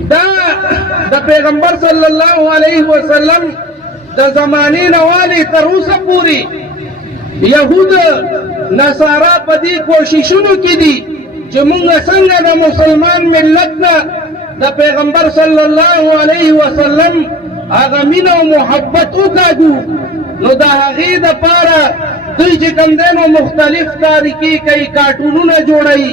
دا د پیغمبر صلی الله علیه وسلم د زمانې نه والی تر اوسه پورې یهود نصارا په دې کوششونو کې دي چې موږ څنګه د مسلمان ملت نه د پیغمبر صلی الله علیه وسلم هغه مینه او محبت وکاږو. نو د هغې دپاره دوی چې کوم دی نو مختلف تاریکې کوي، کارټونونه جوړوي،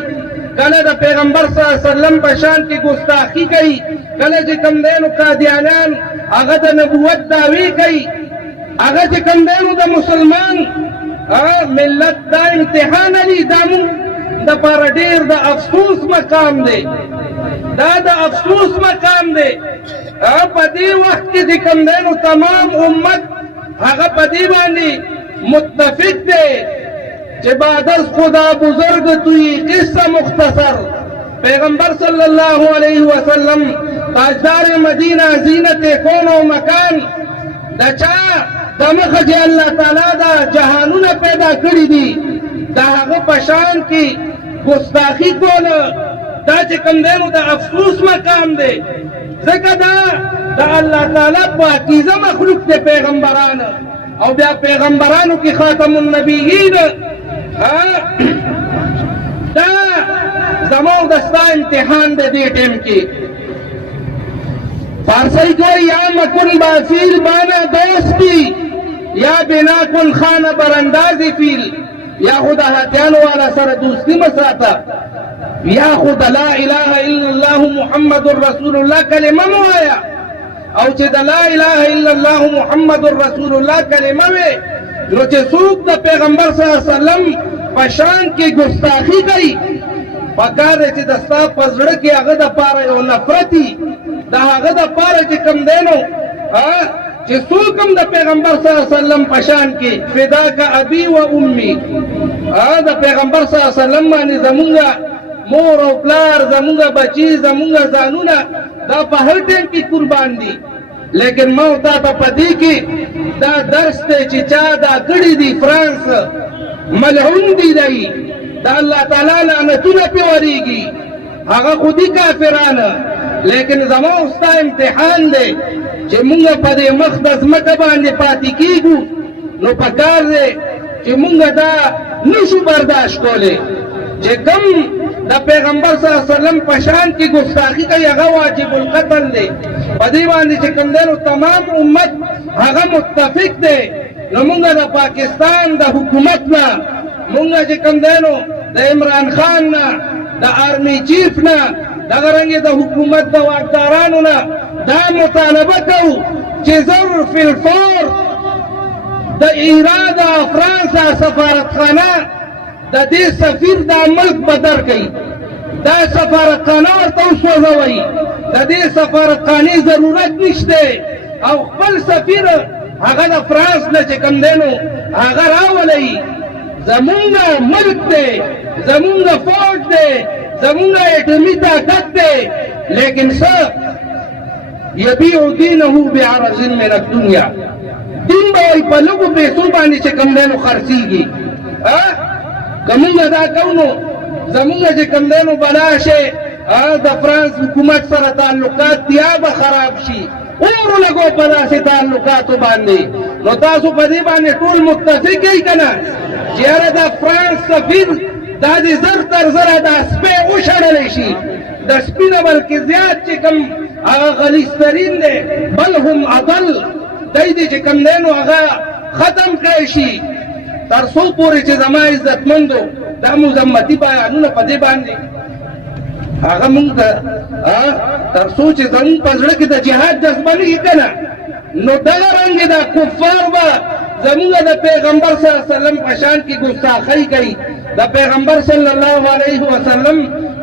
کله د پیغمبر صلی الله علیه وسلم په شان کې ګستاخي کوي، کله چې کوم دی نو قادیانیان هغه د نبوت دعوې کوي. هغه چې کوم دی نو د مسلمان ملت دا امتحان علی دا مونږ دپاره ډېر د افسوس مقام دی، دا د افسوس مقام دی. په دې وخت کې چې کوم دی نو تمام امت هغه په دې باندې متفق دی چې بعد از خدا بزرگ توی قصه مختصر پیغمبر صلی الله علیه وسلم تاجدار مدینه زینت کون و مکان د چا د مخه چې الله تعالی دا جهانونه پیدا کړي دي د هغه په شان کې ګستاخي کوله دا چې کوم دی نو د افسوس مقام دی. ځکه دا د الله تعالی پاکیزه مخلوق دی پیغمبران، او بیا پیغمبرانو کې خاتم النبیین. دا زموږ د ستا امتحان دی دې ټیم کې. فارسی کوئی یا مکن بافیل بانا دوستی یا بنا کن خانه براندازی فیل، یا خود هاتیانو والا سر دوستی مساتا، یا خود لا اله الا الله محمد رسول الله کلمه موایا، او چې د لا اله الا الله محمد رسول الله کلمه وي نو چې څوک د پیغمبر صلی الله علیه وسلم په شان کې ګستاخي کوي پکار دی چې د ستا په زړه کې هغه دپاره یو نفرتي د هغه دپاره چې کوم دی نو چې څوک هم د پیغمبر صلی الله علیه وسلم په شان کې فداک ابي و امي، د پیغمبر صلی الله علیه وسلم باندې زمونږ مور او پلار، زمونږ بچي، زمونږ ځانونه دا په هر ټیم کې قربان دي. لیکن ما او تا ته په دې کې دا درس دی چې چا دا کړي دي فرانس ملعون دي دی، د الله تعالی لعنتونه پې ورېږي، هغه خو دي کافرانه. لیکن زما او ستا امتحان دی چې مونږ په دې مخ د ځمکه باندې پاتې کېږو نو پکار دی چې مونږ دا نشو برداشت کولی چې کوم د پیغمبر صلی الله علیه وسلم په شان کې ګستاخي کوي هغه واجب القتل دی. په دې باندې چې کوم دی نو تمام امت هغه متفق دی. نو مونږ د پاکستان د حکومت نه، مونږ چې کوم دی نو د عمران خان نه، د آرمی چیف نه، دغه رنګې د حکومت د واکدارانو نه دا مطالبه کوو چې ضرور فی الفور د ایران د فرانسه سفارتخانه د دې سفیر دا ملک بدر کوي، دا سفارتخانه ورته وسوځوئ، د دې سفارتخانې ضرورت نشته، او خپل سفیر هغه د فرانس نه چې کوم دی نو هغه راولئ. زمونږ ملک دی، زمونږ فوج دی، زمونږ اټومي طاقت دی، لیکن څه یبیع دینه بعرض من الدنیا، دین به وایي په لږو پیسو باندې چې کوم دی نو خرڅېږي. که مونږ دا کوو نو زمونږ چې کوم دی نو بلا شی د فرانس حکومت سره تعلقات بیا به خراب شي، عمر لګو په داسې تعلقاتو باندې. نو تاسو په دې باندې ټول متفق یئ که نه چې یاره د فرانس سفیر دا دې زر تر زره دا سپی وشړلی شي، د سپي نه بلکې زیات چې کوم هغه غلیظترین دی بل هم اضل دی دې چې کوم دی نو هغه ختم کړی شي، تر څو پورې چې زما عزتمندو دا مذمتي بیانونه په دې باندې هغه مونږ ته تر څو چې زموږ په زړه کې د جهاد جذبه نه وي که نه نو دغه رنګې دا کفار به زمونږ د پیغمبر صلی الله علیه وسلم په شان کې ګستاخۍ کوي، د پیغمبر صلی الله علیه وسلم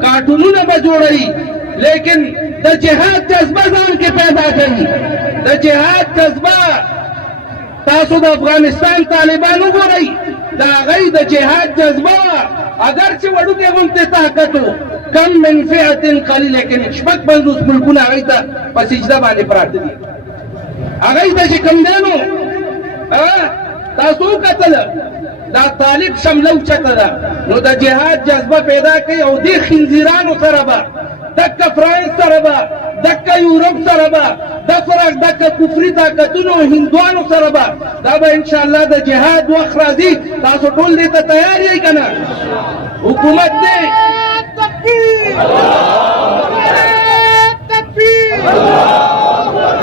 کارټونونه به جوړوي، لیکن د جهاد جذبه ځان کې پیدا کوي. د جهاد جذبه تاسو د افغانستان طالبان وګورئ، د هغوی د جهاد جذبه اگر چې وړوکی غوندې طاقت و، کم من فئة قلیل، لیکن شپږ پنځوس ملکونه هغوی ته په سجده باندې پراته دي. هغوی ته چې کوم دی نو تاسو وکتله دا طالب شمله اوچته ده، نو د جهاد جذبه پیدا کوي، او دې خنزیرانو سره به دکه فرانس سره به دک یورپ سره به د فرق دک کفري طاقتونو هندوانو سره به دا به ان شاء الله د جهاد وخت راځي تاسو ټول دې ته تیار یې کنه حکومت دې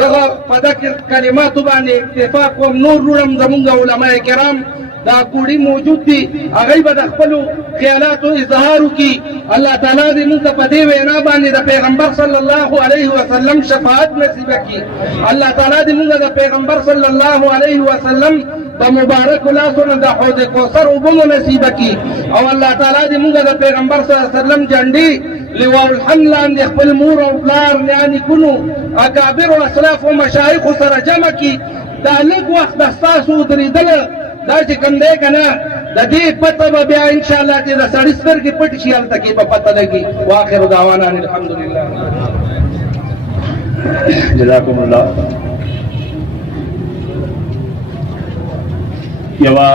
دغه په دغه کلماتو باندې اتفاق کوم نور نورم زمونږ علماء کرام دا کوړي موجود دي هغه به د خپل خیالاتو اظهار وکړي الله تعالی دې موږ ته په دې وینا باندې د پیغمبر صلی الله علیه وسلم شفاعت نصیب کړي الله تعالی دې موږ د پیغمبر صلی الله علیه وسلم د مبارک لاسونو د حوض کوثر وبو نصیب کړي او الله تعالی دې موږ د پیغمبر صلی الله علیه وسلم جنډي لواء الحمل باندې خپل مور او پلار یعنی کونو اکابر او اسلاف او مشایخ سره جمع کړي دا لږ وخت د تاسو درېدل دا چې کوم دی که نه د دې پته به بیا انشاءالله چې د سړي سترګې پټې شي هلته کې به پته لګي واخر دعوانا ان الحمدلله جزاکم الله یوه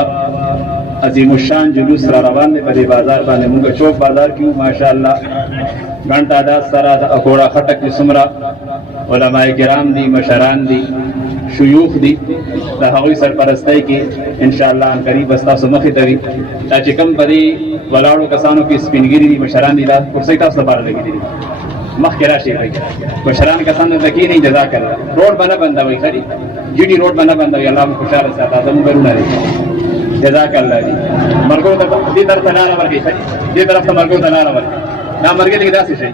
عظیم الشان جلوس را روان دی په دې بازار باندې موږ چوک بازار کې وو ماشاءالله ګڼ تعداد سره د اکوړه خټک کې څومره علماء کرام دي مشران دي شيوخ دي د هغوی سرپرستۍ کې انشاءالله ان قریب به ستاسو مخې ته وي دا چې کوم په دې ولاړو کسانو کې سپینګیري دي مشران دي دا کرسۍ تاسو لپاره لګېدي دي مخکې راشئ بھائی مشران کسان دلته کښېنئ جزاک الله روډ به نه بندوئ ښه دي جیټي روډ به نه بندوئ الله مو خوشحاله ساته زموږ برونه دي جزاک الله دي مرګو ته دې طرف ته لاره ورکړئ ښه دي دې طرف ته مرګو ته لاره ورکړئ دا ملګري داسې شئ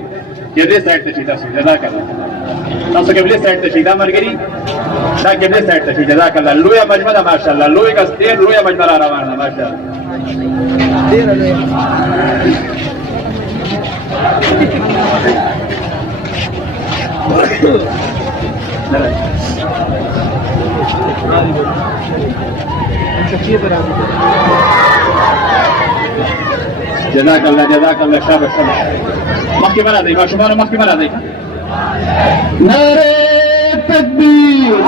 چې دې سایډ ته شئ تاسو جزاک الله تاسو قبلې سایډ ته شئ دا ملګري دا قبلې سایډ ته شئ جزاک الله لویه مجمع ده ماشاءالله لوی کس ډېر لویه مجمع را روانه ده ماشاءالله ډېره لویه جزاک الله جزاک الله شاباش شاباش مخکې به راځئ ماشومانو مخکې به راځئ نعرہ تکبیر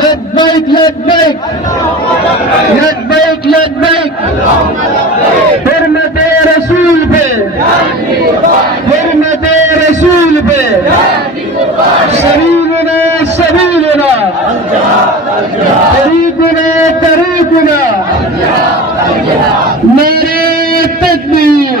لبیک لبیک لبیک لبیک حرمت رسول پہ حرمت رسول پہ سبیلنا سبیلنا طریقنا طریقنا نعرہ تکبیر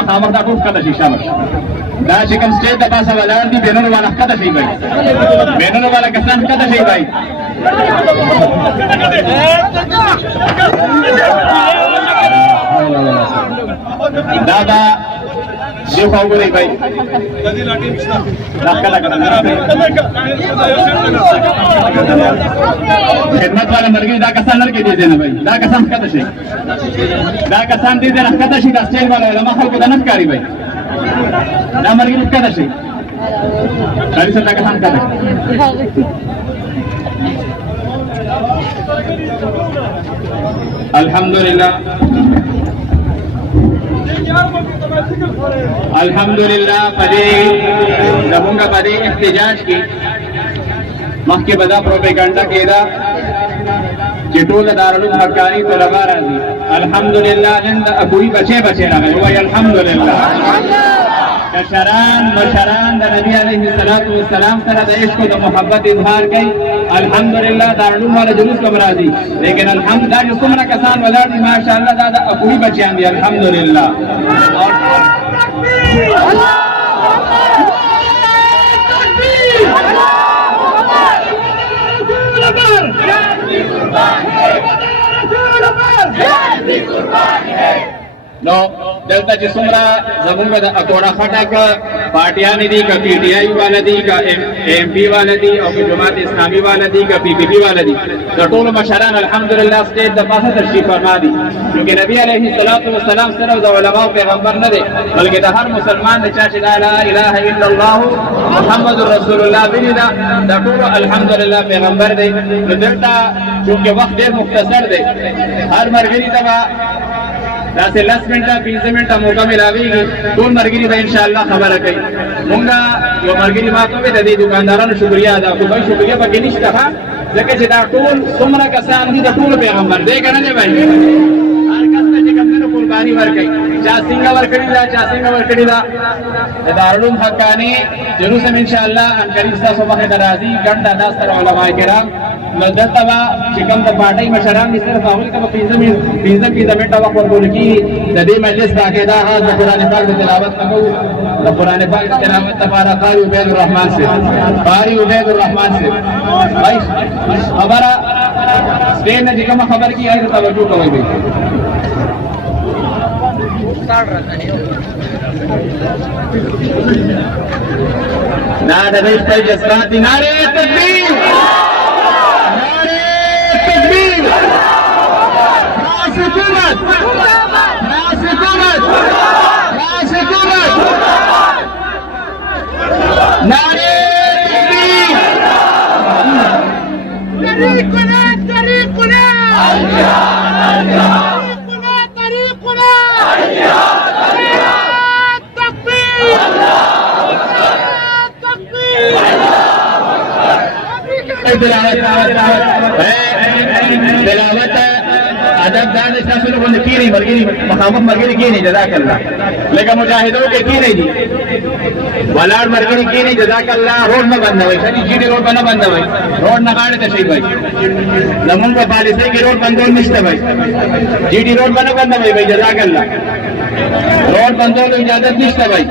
مخامخ دا ټول کته شي شاباش دا چې کوم سټیج د پاسه ولاړ دي بینونو والا کته شي بھائی بینونو والا کسان کته شي بھائی دا دا دیو خو وګورئ بھائی دا کله خدمت والا مرګري دا کسان لرګي دي نه بھائی دا کسان کته شي دا کسان دې نه کته شي دا سټیج والا علماء خلکو د نه کاری بھائی دا مرګري کته شي کاری څه دا کسان کته الحمدلله الحمدلله پدې زمونږ پدې احتجاج کې مخکې بدا پروپاګاندا کېدا چې ټول دارالعلوم حقانی طلبا راځي الحمدلله نن د ابوی بچي راغلي وای الحمدلله کشران مشران د نبی علیه الصلاۃ والسلام سره د عشق او د محبت اظهار کوي الحمدلله دارالعلوم والا جلوس کوم راځي لیکن الحمدلله چې څومره کسان ولاړ دي ماشاءالله دا د ابوی بچیان دي الحمدلله نو دلته چې څومره زمونږ د اکوړه خټک پارټیان دي کا پی ټی آی والا دي کا ایم پی والا دي او جماعت اسلامي والا دي کا پی پی پی والا دي د ټول مشران الحمدلله سټیټ د پاسه تشریف فرما دي چې نبی عليه الصلاه والسلام سره د علماء پیغمبر نه دي بلکې د هر مسلمان د چا چې لا اله الا الله محمد رسول الله ویلي دا د ټول الحمدلله پیغمبر دی نو دلته چې وخت ډیر مختصر دی هر مرګري ته دا سه 10 منټه 20 منټه موقع ملاويږي ټول مرګري به ان شاء الله خبره کوي مونږه یو مرګري ماته د دې دکاندارانو شکریا ادا کوم شکریا پکې نشته ها ځکه چې دا ټول څومره کسان دي د ټول پیغمبر دی کنه نه وایي هر کس چې کومه قرباني ورکړي چا څنګه ورکړي دا چا څنګه ورکړي دا دارالعلوم حقانی جلوس ان شاء الله ان قریب تاسو مخه درازي ګڼه داس تر علماء کرام مدته وا چې کوم د پارټي مشران دي صرف هغه ته 15 منټه وخت ورکول کی د دې مجلس دا کې دا د قران پاک د تلاوت کوو د قران پاک د تلاوت لپاره قاری عبید الرحمن سے قاری عبید الرحمن سے بھائی خبره سپین نه کوم خبر کی هغه توجه کوئ به نعرہ جذبات نعرہ تکبیر تلاوت ادب دان تاسو له باندې کیږي مرګري مخامخ مرګري کیږي جزاک الله لکه مجاهدو کې کیږي دي ولار مرګري کیږي جزاک الله روډ نه بندوي شني جی ډي روډ نه بندوي روډ نه غاړه ته شي وای زمونږ په پالیسي کې روډ بندول نشته وای جی ډي روډ نه بندوي وای جزاک الله روډ بندول اجازه نشته وای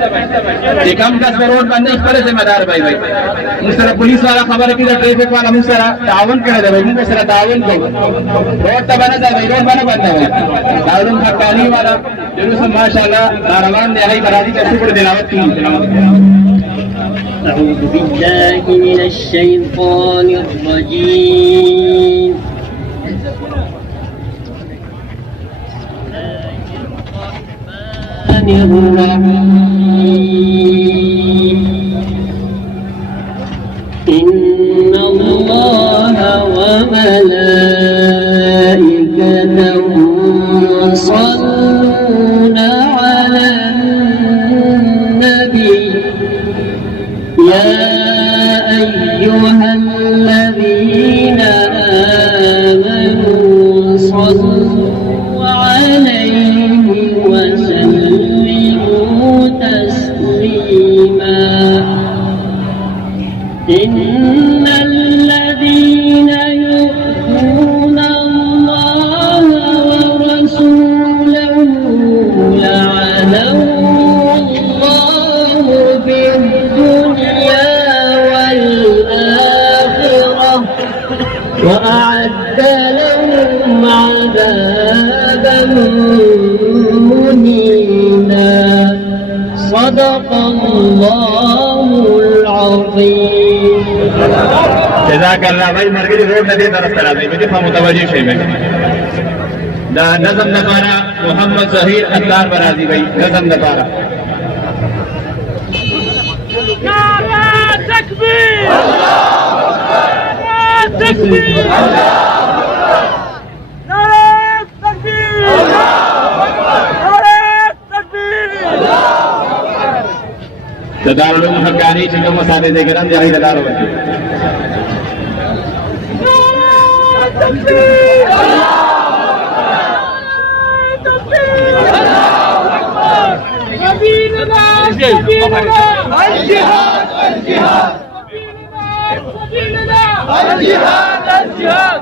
چې کوم کس په روډ باندې خپل ذمہ دار وای موږ سره پولیس والا خبره کړي ټریفیک والا موږ سره تعاون کړی دی موږ سره تعاون کوو روډ ته باندې دی روډ باندې بندوي دارالعلوم حقانی والا جلوس ماشاءالله روان دی هغه برادي ته شکر تلاوت کوي أعوذ بالله من الشيطان الرجيم إن الله وملائكته يصلون على النبي يا أيها الذين آمنوا صلوا عليه وسلموا تسليما إن الذين يؤذون الله ورسوله لعنهم الله في الدنيا والآخرة وأعد لهم عذابا مهينا صدق الله العظيم جزاک الله بھائی مرګري روډ نه دي طرف تر راځي به په متوجي شي دا نظم لپاره محمد ظهیر اتار برازي بھائی نظم لپاره نعرہ تکبیر نعرہ تکبیر نعرہ تکبیر نعرہ تکبیر دارالعلوم حقانی چې کوم مسائل دي ګران دي هغه دلار وکړي الجهاد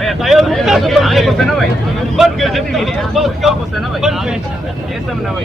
آیا تاسو باندې نه وای بند کې چې بس کا نه وای بند کې یې سم نه وای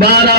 12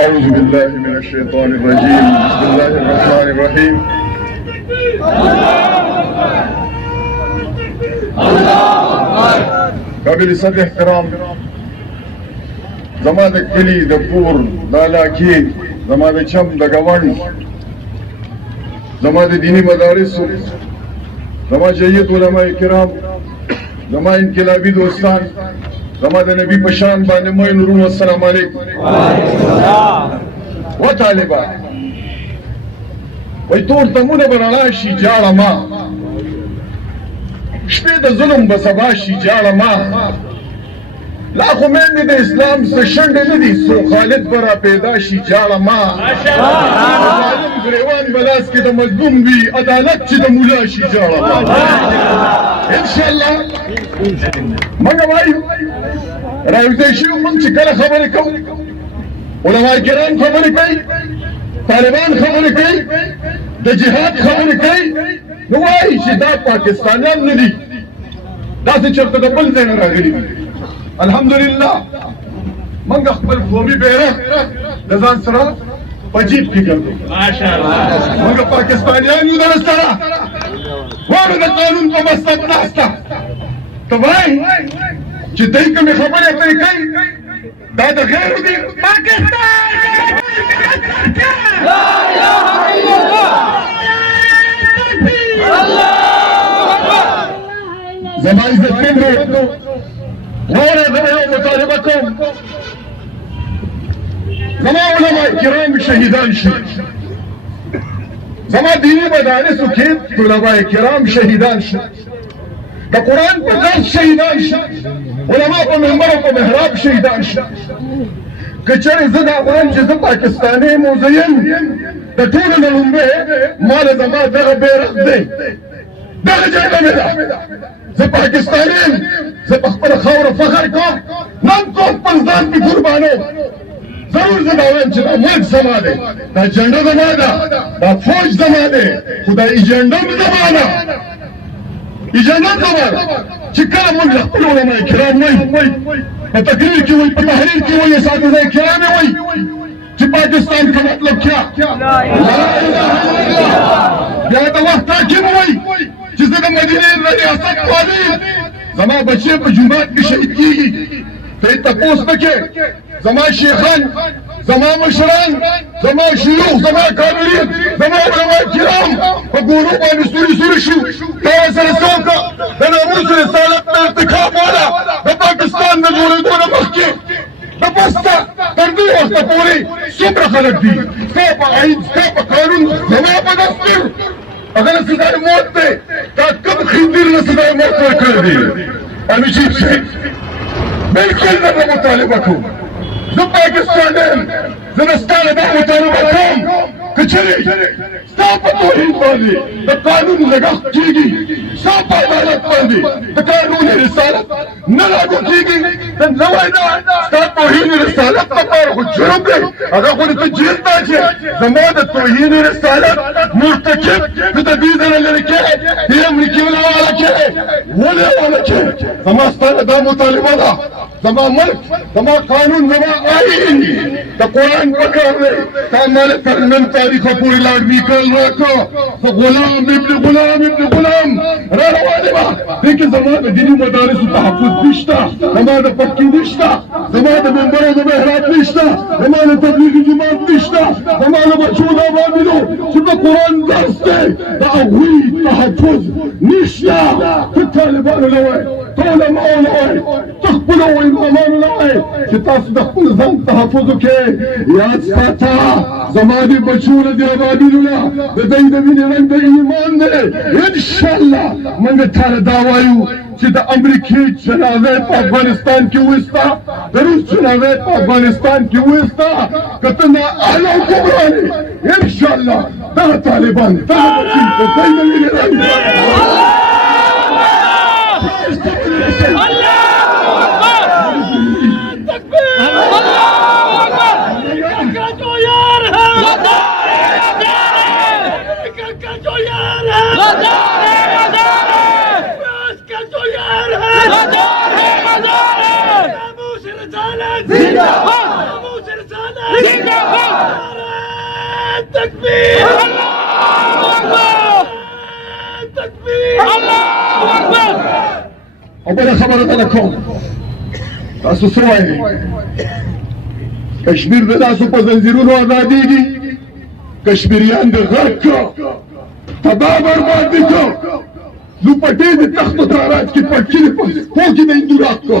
أعوذ بالله من الشيطان الرجيم بسم الله الرحمن الرحيم قابل صد احترام زما د کلی د پور د علاقې زما د چم د گوند زما د دینی مدارس زما جید علماء کرام زما انقلابی دوستان زما د نبی پشان باندې موږ نور السلام علیکم و طالبان وای تور تمونه برانا شي جاړه ما شپې د ظلم به سبا شي جاړه ما لا خو مې د اسلام څخه شنډې نه دي سو خالد برا پیدا شي جاړه ما ظالم ګریوان بلاس کې د مظلوم وي عدالت چې د مولا شي جاړه ما ان شاء الله مګه وایو راوځي شي موږ چې کله خبرې کوو علماء کرام خبرې کوي طالبان خبرې کوي د جهاد خبرې کوي نو وایي چې دا پاکستانیان نه دي داسې چېرته د بل ځای نه راغلي دي الحمدلله موږ خپل قومي بیرغ د ځان سره په جیب کې ګرځو موږ پاکستانیان یو در سره واړه د قانون په مسلک ناسته ته وایي چې دوی کومې خبرې اترې کوي دا د غیرو دي پاکستان لا اله الا الله زما عزت مندو غوره زما یو مطالبه کوم زما علماء کرام شهیدان شي زما دینی مدارسو کې طلباء کرام شهیدان شي د قرآن په درس شهیدان شي علما په منبر او په محراب شهیدان شي که چېرې زه دا وایم چې زه پاکستاني مزین د ټولو نه لومبې ما له زما دغه بیرغ دی دغه جګړه مې ده زه پاکستاني یم زه په خپله خاوره فخر کوم نن کوم خپل ځان پې قربانوم ضرور زه دا وایم چې دا ملک زما دی دا جنډه زما ده دا فوج زما دی خو دا ایجنډه هم زما ده اجازت زمان چې کله موږ خپل علماء کرام وایي په تقریر کې وایي په تحریر کې وایي اساتذه کرام وایي چې پاکستان کا مطلب کیا لا اله الا الله بیا د وخت حاکم وایي چې زه د مدینې د ریاست والی زما بچې په جومات کې شهید کېږي ته یې تپوس نه کې زما شیخان زما مشران زما شيوخ زما کارولیت زما علماء کرام په ګورو باندې سوري شو دا سره څوکه د ناموس رسالت په ارتکاب والا د پاکستان د جوړېدو نه مخکې د پسته تر دې وخته پورې څومره خلک دي ستا په عین ستا په قانون زما په دستور اگر سزای موت دی دا کوم خنزیر له سزای موت ورکړی دی امیجیب شیخ بالکل نه مطالبه کوم زه پاکستان یم زه د ستا نه دا مطالبه کوم که چېرې ستا په توحید باندې د قانون لګښت کېږي ستا په عدالت باندې د قانون رسالت نه لاګو کېږي ته نوی ده ستا توحید رسالت لپاره خو جرم دی هغه خو دې ته جیل ته اچې زما د توحید رسالت مرتکب زه د دې ځای نه لرې کړې دې امریکې والا کړې ولې والا کړې زما ستا نه دا مطالبه ده زما ملک زما قانون زما آئین د قرآن په کار دی تا ماله تر نن تاریخه پورې لاډ نیکل راکړه زه غلام ابن غلام را روان یم دې کې زما د دیني مدارسو تحفظ نشته زما د پټکي نشته زما د منبر او د محراب نشته زما د تبلیغي جماعت نشته زما د بچو د ابابیلو چې د قرآن درس دی د هغوی تحفظ نشته ته طالبانو له وایې ته علماو له وایې ته خپلو امامانو له وایې چې تاسو د خپل ځان تحفظ وکړئ یاد ساته زما د بچو له د ابابیلو نه د دوی د وینې رنګ د ایمان دی انشاءالله موږ تاله دا وایو چې د امریکې جنازه په افغانستان کې وسته د روس جنازه په افغانستان کې وسته که ته نااهله حکمران یې انشاءالله دغه طالبان دغه وکیل په ځای نه ویني راځي تكبير الله أكبر تكبير الله أكبر وبلا خبرت لكم تاسو سوائي کشمیر د تاسو په زنځیرونو آزادېږي کشمیریان د غرق کړو تباه برباد دي کړو نو پټې د تختو تاراج کې پټ کړي په کې د هندوراک کړو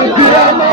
القيامة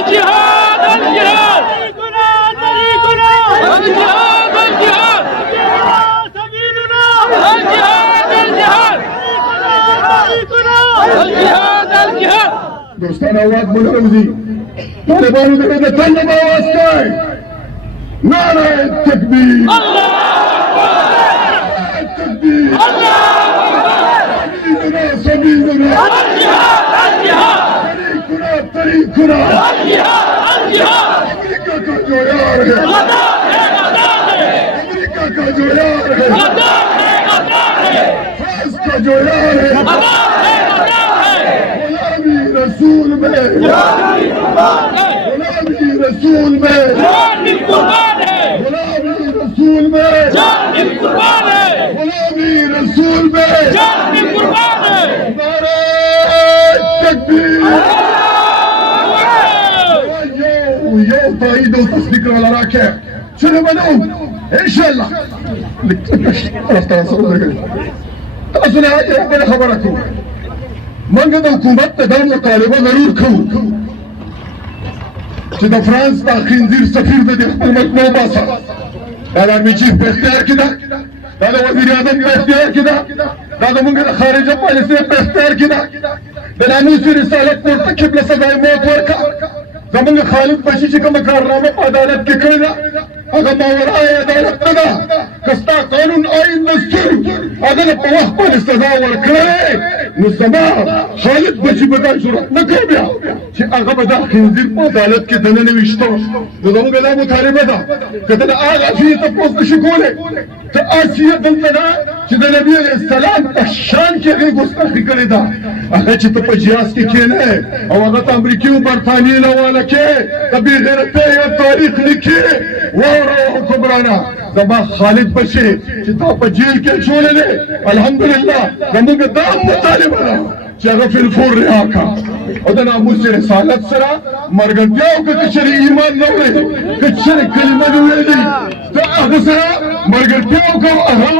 الجهاد الجهاد طريقنا الجهاد الجهاد سبيلنا الجهاد الجهاد طريقنا الجهاد الجهاد دوستان آواز بلند رمزی طالبانو د دې تنه آواز کوي نعره تکبیر الله تکبیر الله سبيلنا الجهاد الجهاد طريقنا الجهاد الجهاد امریکا کا جو یار ہے امریکا کا جو یار ہے فرانس کا جو یار ہے غلامی رسول میں غلامی رسول میں غلامی رسول میں غلامی رسول میں نعرہ تکبیر يو تأييد وتصديق على راكع شنو بنقول ان شاء الله عرفت اصل هاي ربنا خبركم من قد حكومت دولة طالبة ضرور كون كده فرانس تا خنزير سفير ده حكومت نو باسا هذا ميجيب باختيار كده هذا وزير اعظم باختيار كده هذا من قد خارجة باليسية باختيار كده ده ناموسي رسالة مرتكب لسداي موت وركا زمن خالد بشي چې کوم کارنامه په عدالت کې کړی ده هغه ماورای عدالت نه ده که ستا قانون آئین دستور هغه په وخت باندې سزا ورکړی نو زما خالد بشي به دا جرأت نه کوي بیا چې هغه به دا خنزیر په عدالت کې دننه ویشته نو زموږ دا مطالبه ده که ته د هغه اشیې تپوس نشي کولی ته اشیې دلته ده چې د نبي علیه السلام په شان کې هغې ګستاخي کړې ده هغه چې ته په جهاز کې کښېنې او هغه ته امریکې او برطانیې له لکه تبي غیرته یو تاریخ لیکي وره حکمرانه زما خالد بشي چې تا په جیل کې چولې الحمدلله زموږ دا مطالبه ده چې هغه فی الفور رها کا او د ناموس رسالت سره مرګتیا او که چېرې ایمان نه وړې که چېرې کلمه نه ویلې ته هغه سره مرګتیا وکړه هغه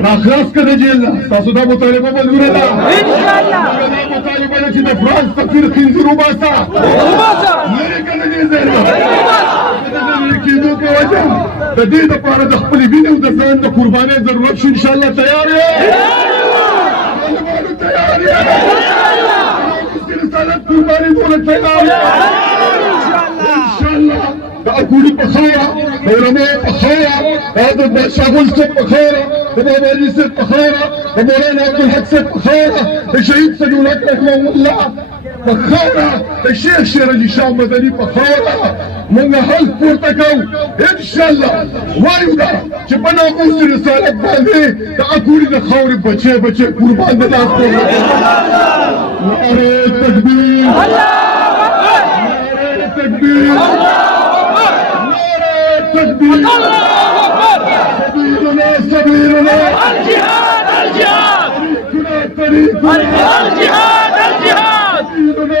راخلاص کړه جیل نه تاسو دا مطالبه منظوره ده انشاءالله دا مطالبه ده چې د فرانس سفیر خنزیر وباسه لرې کړه دې ځای نه لرې کېدو په وجه د دې دپاره د خپلې وینې او د ځان د قربانۍ ضرورت شو انشاءالله تیار یې طالبانو تیار یې رسالت قرباني دونه تیار یې انشاءالله د اکولي په خیره د علماء په خیره د بادشاه ګل صاحب په خیره د بابا علي صاحب په خیره د مولانا عبدالحق صاحب په خیره د شهید سید الحق رحمه الله په خیره د شیخ شیر علي شاه مدني په خیره موږ حل پورته کوو انشاءالله وایو دا چې په ناموس رسالت باندې د اکولي د خاورې بچې بچې قربان د لاس پورته نعره تکبیر نعره تکبیر تكبير سبيلنا سبيلنا الجهاد الجهاد طريقنا طريقنا الجهاد الجهاد سبيلنا